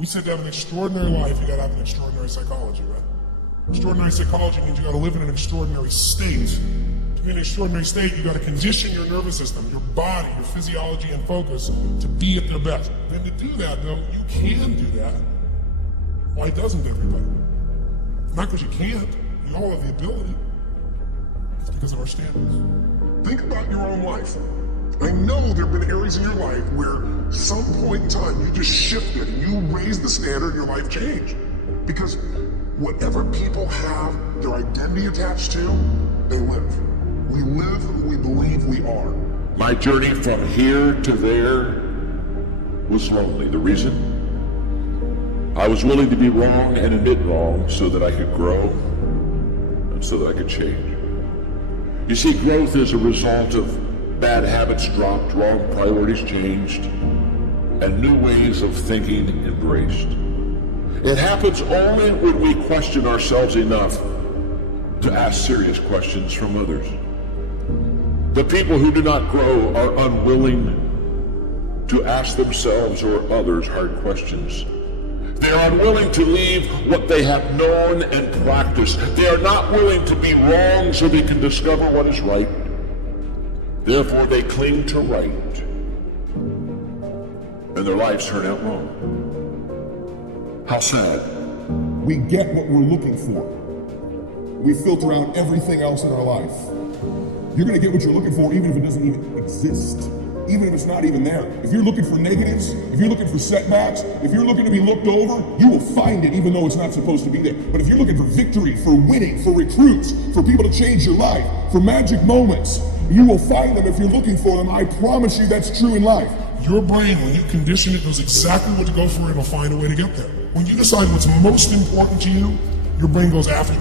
We said to have an extraordinary life, you gotta have an extraordinary psychology, right? Extraordinary psychology means you gotta live in an extraordinary state. To be in an extraordinary state, you gotta condition your nervous system, your body, your physiology and focus to be at their best. And to do that, though, you can do that. Why doesn't everybody? Not because you can't, you all have the ability. It's because of our standards. Think about your own life. I know there have been areas in your life where some point in time you just shifted and you raised the standard and your life changed. Because whatever people have their identity attached to, they live. We live who we believe we are. My journey from here to there was lonely. The reason? I was willing to be wrong and admit wrong so that I could grow and so that I could change. You see, growth is a result of bad habits dropped, wrong priorities changed, and new ways of thinking embraced. It happens only when we question ourselves enough to ask serious questions from others. The people who do not grow are unwilling to ask themselves or others hard questions. They are unwilling to leave what they have known and practiced. They are not willing to be wrong so they can discover what is right. Therefore, they cling to right, and their lives turn out wrong. How sad. We get what we're looking for. We filter out everything else in our life. You're going to get what you're looking for even if it doesn't even exist. Even if it's not even there. If you're looking for negatives, if you're looking for setbacks, if you're looking to be looked over, you will find it even though it's not supposed to be there. But if you're looking for victory, for winning, for recruits, for people to change your life, for magic moments, you will find them if you're looking for them. I promise you that's true in life. Your brain, when you condition it, knows exactly what to go for and it'll find a way to get there. When you decide what's most important to you, your brain goes after it.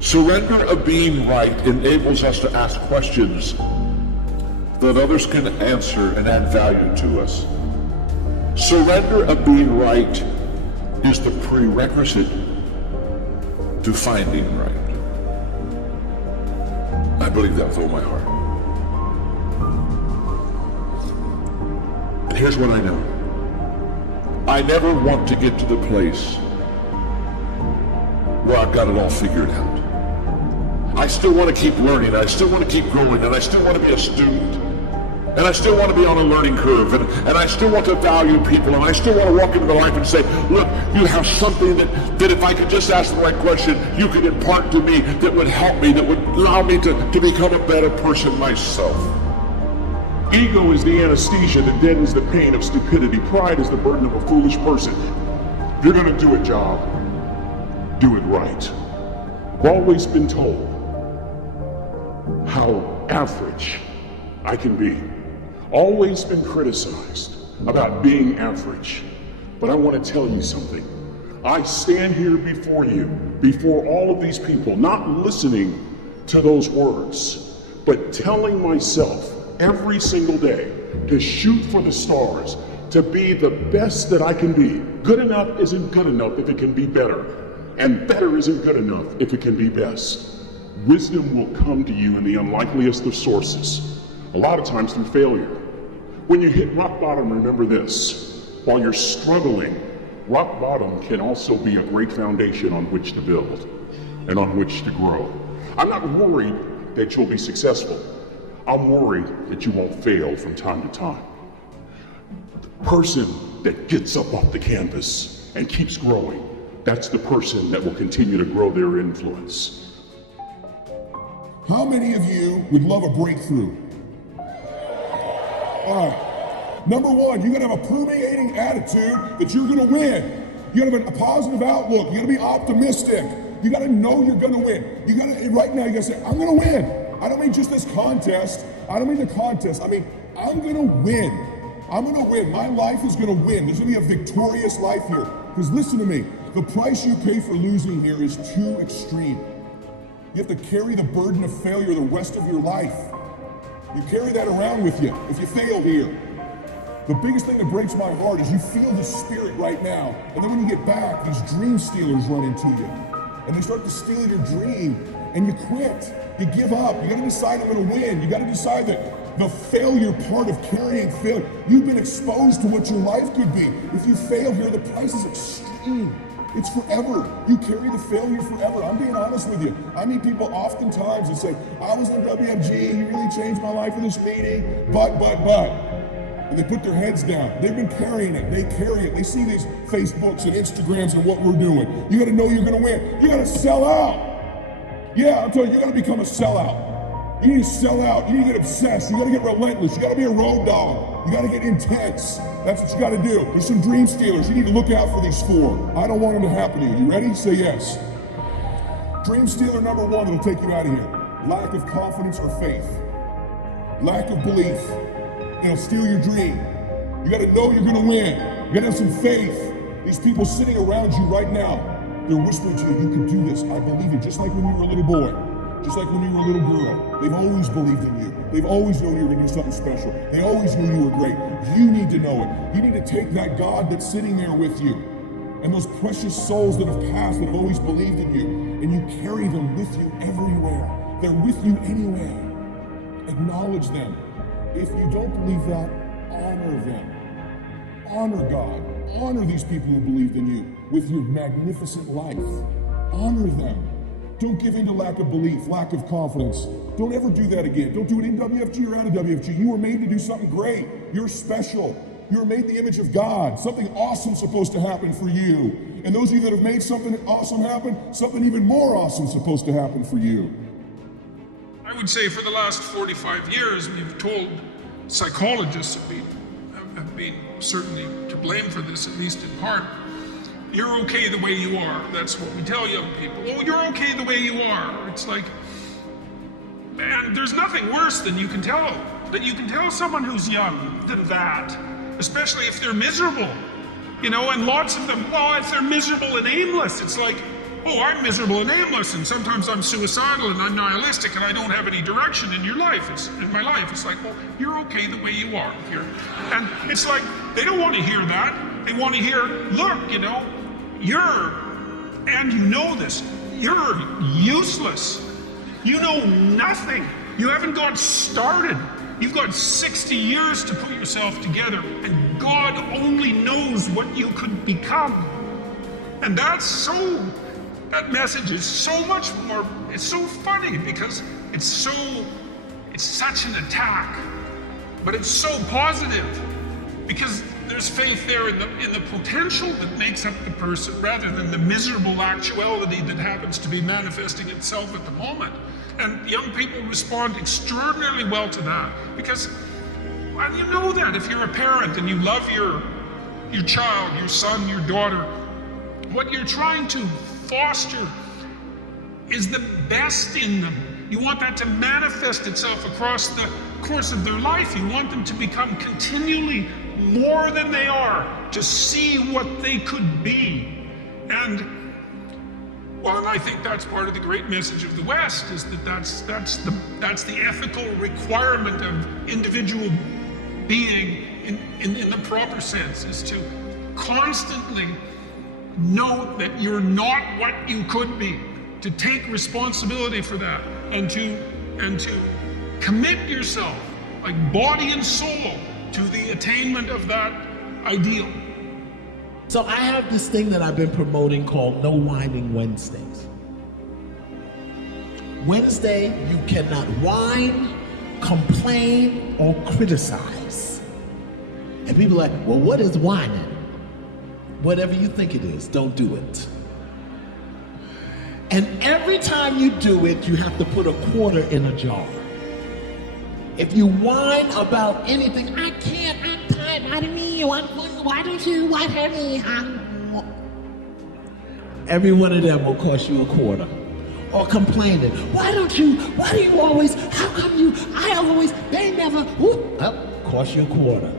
Surrender of being right enables us to ask questions that others can answer and add value to us. Surrender of being right is the prerequisite to finding right. I believe that with all my heart. And here's what I know. I never want to get to the place where I've got it all figured out. I still want to keep learning, I still want to keep growing, and I still want to be a student. And I still want to be on a learning curve, and I still want to value people, and I still want to walk into life and say, look, you have something that if I could just ask the right question, you could impart to me that would help me, that would allow me to become a better person myself. Ego is the anesthesia that deadens the pain of stupidity. Pride is the burden of a foolish person. If you're going to do a job, do it right. I've always been told how average I can be. Always been criticized about being average. But I want to tell you something. I stand here before you, before all of these people, not listening to those words, but telling myself every single day to shoot for the stars, to be the best that I can be. Good enough isn't good enough if it can be better, and better isn't good enough if it can be best. Wisdom will come to you in the unlikeliest of sources, a lot of times through failure. When you hit rock bottom, remember this. While you're struggling, rock bottom can also be a great foundation on which to build and on which to grow. I'm not worried that you'll be successful. I'm worried that you won't fail from time to time. The person that gets up off the canvas and keeps growing, that's the person that will continue to grow their influence. How many of you would love a breakthrough? All right. Number one, you gotta have a permeating attitude that you're gonna win. You gotta have a positive outlook. You gotta be optimistic. You gotta know you're gonna win. You gotta, right now, you gotta say, I'm gonna win. I don't mean just this contest. I don't mean the contest. I mean, I'm gonna win. I'm gonna win. My life is gonna win. There's gonna be a victorious life here. Because listen to me, the price you pay for losing here is too extreme. You have to carry the burden of failure the rest of your life. You carry that around with you if you fail here. The biggest thing that breaks my heart is you feel the spirit right now, and then when you get back, these dream stealers run into you, and they start to steal your dream, and you quit. You give up. You gotta decide I'm gonna win. You gotta decide that the failure part of carrying failure. You've been exposed to what your life could be. If you fail here, the price is extreme. It's forever. You carry the failure forever. I'm being honest with you. I meet people oftentimes that say, I was in WFG, you really changed my life in this meeting, but. And they put their heads down. They've been carrying it. They carry it. They see these Facebooks and Instagrams and what we're doing. You gotta know you're gonna win. You gotta sell out. Yeah, I'm telling you, you gotta become a sellout. You need to sell out. You need to get obsessed. You gotta get relentless. You gotta be a road dog. You gotta get intense. That's what you gotta do. There's some dream stealers. You need to look out for these 4. I don't want them to happen to you. You ready? Say yes. Dream stealer number 1 that'll take you out of here. Lack of confidence or faith. Lack of belief. It'll steal your dream. You gotta know you're gonna win. You gotta have some faith. These people sitting around you right now, they're whispering to you, you can do this. I believe it. Just like when you were a little boy. Just like when you were a little girl. They've always believed in you. They've always known you were gonna do something special. They always knew you were great. You need to know it. You need to take that God that's sitting there with you and those precious souls that have passed, that have always believed in you, and you carry them with you everywhere. They're with you anywhere. Acknowledge them. If you don't believe that, honor them. Honor God. Honor these people who believed in you with your magnificent life. Honor them. Don't give in to lack of belief, lack of confidence. Don't ever do that again. Don't do it in WFG or out of WFG. You were made to do something great. You're special. You were made in the image of God. Something awesome's supposed to happen for you. And those of you that have made something awesome happen, something even more awesome's supposed to happen for you. I would say for the last 45 years, we've told psychologists have been certainly to blame for this, at least in part. You're okay the way you are. That's what we tell young people. Oh, you're okay the way you are. It's like, man, there's nothing worse than you can tell someone who's young than that, especially if they're miserable. You know, and lots of them, well, if they're miserable and aimless, it's like, oh, I'm miserable and aimless, and sometimes I'm suicidal and I'm nihilistic and I don't have any direction in your life. In my life. It's like, well, you're okay the way you are. And it's like, they don't want to hear that. They want to hear, look, you know, and you know this, you're useless. You know nothing. You haven't got started. You've got 60 years to put yourself together, and God only knows what you could become. And that message is so much more, it's so funny because it's such an attack, but it's so positive because there's faith there in the potential that makes up the person rather than the miserable actuality that happens to be manifesting itself at the moment. And young people respond extraordinarily well to that because, well, you know that if you're a parent and you love your child, your son, your daughter, what you're trying to foster is the best in them. You want that to manifest itself across the course of their life. You want them to become continually more than they are, to see what they could be. And well, and I think that's part of the great message of the West, is that's the ethical requirement of individual being in the proper sense, is to constantly know that you're not what you could be, to take responsibility for that, and to commit yourself, like body and soul, to the attainment of that ideal. So I have this thing that I've been promoting called No Whining Wednesdays. Wednesday, you cannot whine, complain, or criticize. And people are like, well, what is whining? Whatever you think it is, don't do it. And every time you do it, you have to put a quarter in a jar. If you whine about anything, I can't, I'm tired, why do me, why don't you, why hurt me? Every one of them will cost you a quarter. Or complaining, why do you always, how come you, I always, they never, cost you a quarter.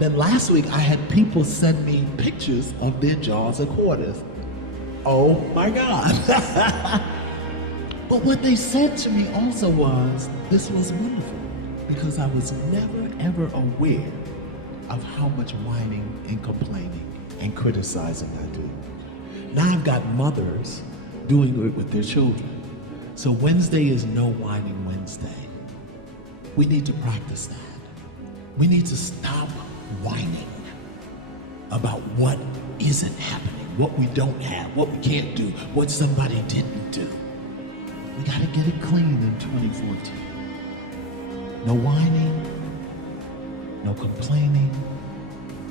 Then last week I had people send me pictures of their jars of quarters. Oh my God. But what they said to me also was, this was wonderful, because I was never ever aware of how much whining and complaining and criticizing I do. Now I've got mothers doing it with their children. So Wednesday is No Whining Wednesday. We need to practice that. We need to stop whining about what isn't happening, what we don't have, what we can't do, what somebody didn't do. We gotta get it clean in 2014. No whining, no complaining,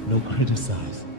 no criticizing.